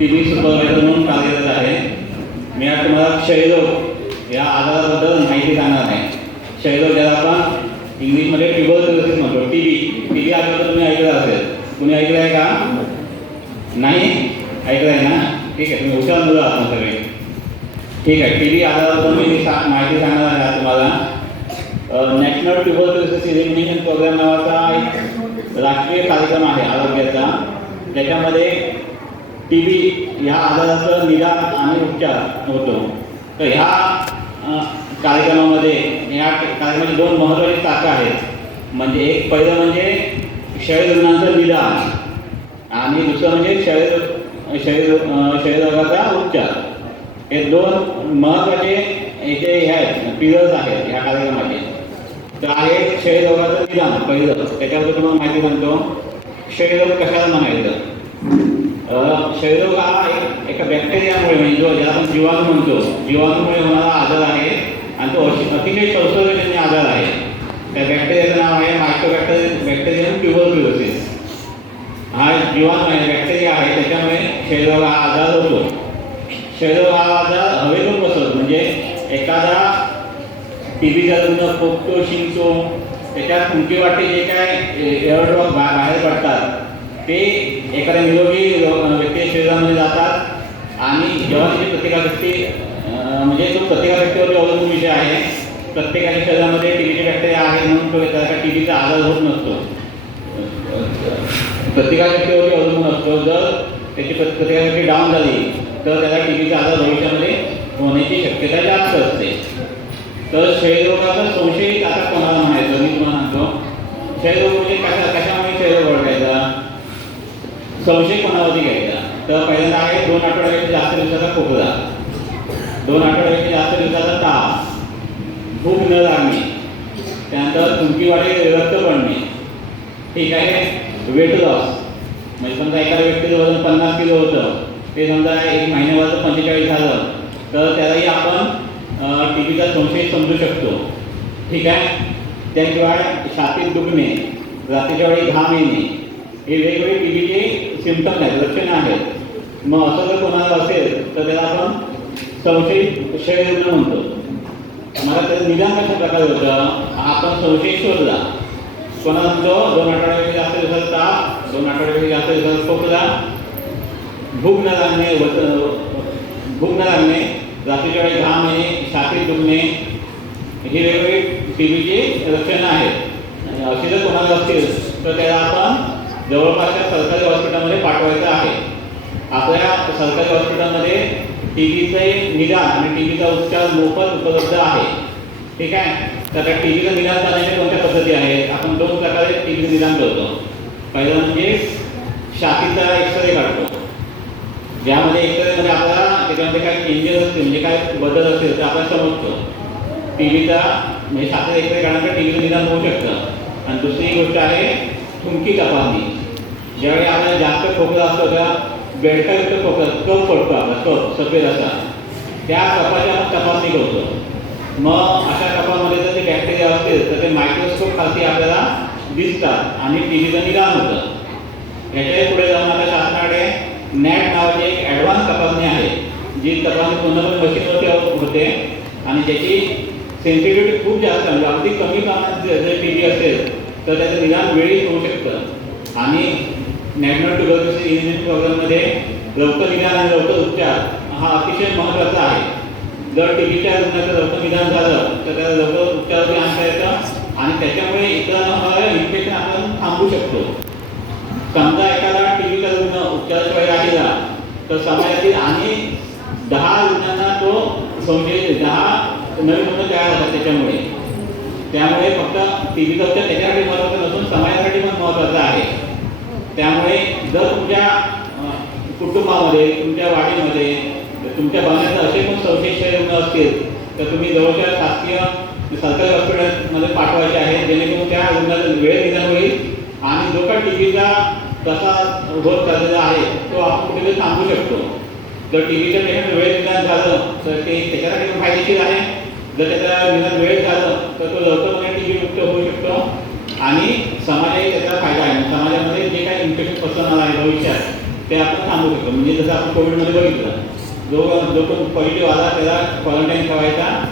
TB supervisor म्हणून कार्यरत आहे. मी आज तुम्हाला क्षयरोग या आजाराबद्दल माहिती सांगणार आहे. क्षयरोग ज्याला आपण इंग्लिशमध्ये ट्युबरक्युलोसिस म्हणतो. टीबी आजाराबद्दल तुम्ही ऐकलं असेल. कुणी ऐकलं आहे का? नाही ऐकलं आहे ना? ठीक आहे, तुम्ही हुशार मुलं आहात सगळे. ठीक आहे, टीबी आजाराबद्दल मी माहिती सांगणार आहे तुम्हाला. नॅशनल ट्युबरक्युलोसिस इलिमिनेशन प्रोग्राम नावाचा एक राष्ट्रीय कार्यक्रम आहे आरोग्याचा. त्याच्यामध्ये टीबी ह्या आजाराचं निदान आणि उपचार होतो. तर ह्या कार्यक्रमामध्ये दोन महत्त्वाची शाखा आहेत. म्हणजे एक पहिलं म्हणजे क्षयरुग्णांचं निदान आणि दुसरं म्हणजे क्षयरोगाचा उपचार. हे दोन महत्त्वाचे याचे हे आहेत पिलर्स आहेत ह्या कार्यक्रमाचे. तर आहे क्षयरोगाचं निदान पहिलं. त्याच्याबद्दल तुम्हाला माहिती सांगतो. क्षयरोग कशाला म्हणायचं? क्षयरोग हा एका बॅक्टेरियामुळे म्हणजे ज्याला आपण जीवाणू म्हणतो, जीवाणूमुळे होणारा आजार आहे आणि तो अतिशय संसर्गजन्य आजार आहे. त्या बॅक्टेरियाचं नाव आहे मायकोबॅक्टेरियम ट्युबरक्युलोसिस. हा जीवाणू आहे, बॅक्टेरिया आहे, त्याच्यामुळे क्षयरोग हा आजार होतो. क्षयरोग हा आजार हवेतून पसरतो. म्हणजे एखादा टीबीचा रुग्ण खोकतो, शिंकतो, त्याच्या फुंकीवाटे जे काय एअर ड्रॉप बाहेर पडतात ते एखाद्या निरोगी व्यक्ती शरीरामध्ये जातात आणि जेव्हा त्याची प्रतिकारशक्ती म्हणजे तो प्रतिकारशक्तीवरती अवलंबून विषय आहे. प्रत्येकाच्या शरीरामध्ये टीबीचे बॅक्टेरिया आहे म्हणून त्याचा टीबीचा आजार होत नसतो. प्रतिकारशक्तीवरती अवलंबून असतो. जर त्याची प्रतिकारशक्ती डाऊन झाली तर त्याला टीबीचा आजार भविष्यामध्ये होण्याची शक्यता जास्त असते. तर क्षयरोगाचा संशयित आता कोणाला म्हणायचं मी तुम्हाला सांगतो. क्षयरोग म्हणजे कशामुळे क्षयरोग ओळखायचा? संशय कोणावरती घ्यायचा? तर पहिल्यांदा आहे 2 आठवड्यापेक्षा जास्त दिवसाचा खोकला, 2 आठवड्यापेक्षा जास्त दिवसाचा ताप, भूक न लागणे, त्यानंतर थुंकीवाटे रक्त पडणे. ठीक आहे. वेट लॉस म्हणजे समजा एखाद्या व्यक्तीचं वजन 50 किलो होतं, ते समजा 1 महिन्यावर 45 झालं तर त्यालाही आपण टीबीचा संशय समजू शकतो. ठीक आहे. त्याशिवाय छातीत दुखणे, रात्रीच्या वेळी घाम येणे, हे वेगवेगळे टीबीचे सिम्पटम्स आहेत, लक्षणं आहेत. मग असं जर कोणाला असेल तर त्याला आपण संशयित क्षयरुग्ण म्हणतो. मला त्याचं निदान कशा प्रकारे होतं? आपण संशय शोधला. कोणाला म्हणतो 2 आठवड्यापेक्षा जास्त दिवसाचा ताप, 2 आठवड्यापेक्षा जास्त दिवसाचा खोकला, भूक न लागणे, रात्रीच्या वेळी घाम येणे, छातीत दुखणे, हे वेगवेगळे टीबीचे लक्षणं आहेत. असे जर कोणाला असतील तर त्याला आपण जवळपासच्या सरकारी हॉस्पिटलमध्ये पाठवायचं आहे. आपल्या सरकारी हॉस्पिटलमध्ये टीबीचे निदान आणि टीबीचा उपचार मोफत उपलब्ध आहे. ठीक आहे. तर त्या टीबीचं निदान करण्याच्या कोणत्या पद्धती आहेत? आपण 2 प्रकारे टीबीचं निदान करतो. पहिलं म्हणजे छातीचा एक्सरे काढतो, ज्यामध्ये एक्सरेमध्ये आपल्याला त्याच्यामध्ये काय चेंजेस असतील म्हणजे काय बदल असेल तर आपण समजतो. टीबीचा म्हणजे छातीचा एक्सरे काढण्याचं टीबीचं निदान होऊ शकतं. आणि दुसरी गोष्ट आहे थुंकी तपासणी. ज्यावेळी आपल्याला जास्त खोकला असतो त्या बेडकायुक्त खोकला कफ पडतो आपला कफ सफेद असा, त्या कफाची आपण तपासणी करतो. मग अशा कफामध्ये जर ते बॅक्टेरिया असतील तर ते मायक्रोस्कोप खालती आपल्याला दिसतात आणि टीबीचं निदान होतं. याच्याही पुढे जाऊन आता शासनाकडे नॅट नावाची एक ॲडव्हान्स तपासणी आहे, जी तपासणी पूर्णपणे मशीनवरती होते आणि त्याची सेन्सिटिव्हिटी खूप जास्त म्हणजे अगदी कमी प्रमाणात जर टीबी असेल तर त्याचं निदान वेळीच होऊ शकतं. आणि नॅशनल ट्युबरक्युलोसिस इलिमिनेशन प्रोग्राममध्ये लवकर निदान आणि लवकर उपचार हा अतिशय महत्त्वाचा आहे. जर टीबीच्या रुग्णाचं लवकर निदान झालं तर त्याला लवकर उपचारावरती आणता येतं आणि त्याच्यामुळे इतरांना होणारं इन्फेक्शन आपण थांबवू शकतो. समजा एखादा टीबीचा रुग्ण उपचाराशिवाय राहिला तर समाजातील आणि 10 रुग्णांना तो संशयित 10 नवीन रुग्ण तयार होतात. त्यामुळे फक्त टीबीचा उपचार त्याच्यासाठी महत्त्वाचा नसून समाजासाठी पण महत्त्वाचा आहे. त्यामुळे जर तुमच्या कुटुंबामध्ये, तुमच्या वाडीमध्ये, तुमच्या भावनेत असे पण संशयित रुग्ण असतील तर तुम्ही जवळच्या शासकीय सरकारी हॉस्पिटलमध्ये पाठवायचे आहे, जेणेकरून त्या रुग्णाचा वेळ निदान होईल आणि जो काही टीबीचा प्रसार होत चाललेला आहे तो आपण कुठेतरी थांबवू शकतो. जर टीबीच्या पेशंट वेळ निदान झालं तर ते त्याच्यासाठी पण फायदेशीर आहे. जर त्याचा निदान वेळ झालं तर तो लवकरपणे टीबी मुक्त होऊ शकतो आणि समाजाही त्याचा फायदा आहे. समाजामध्ये जे काही इन्फेक्शन पसरणार आहे भविष्यात ते आपण थांबवू शकतो. म्हणजे जसं आपण कोविडमध्ये बघितलं, जो कोण पॉझिटिव्ह आला त्याला क्वारंटाईन ठेवायचा.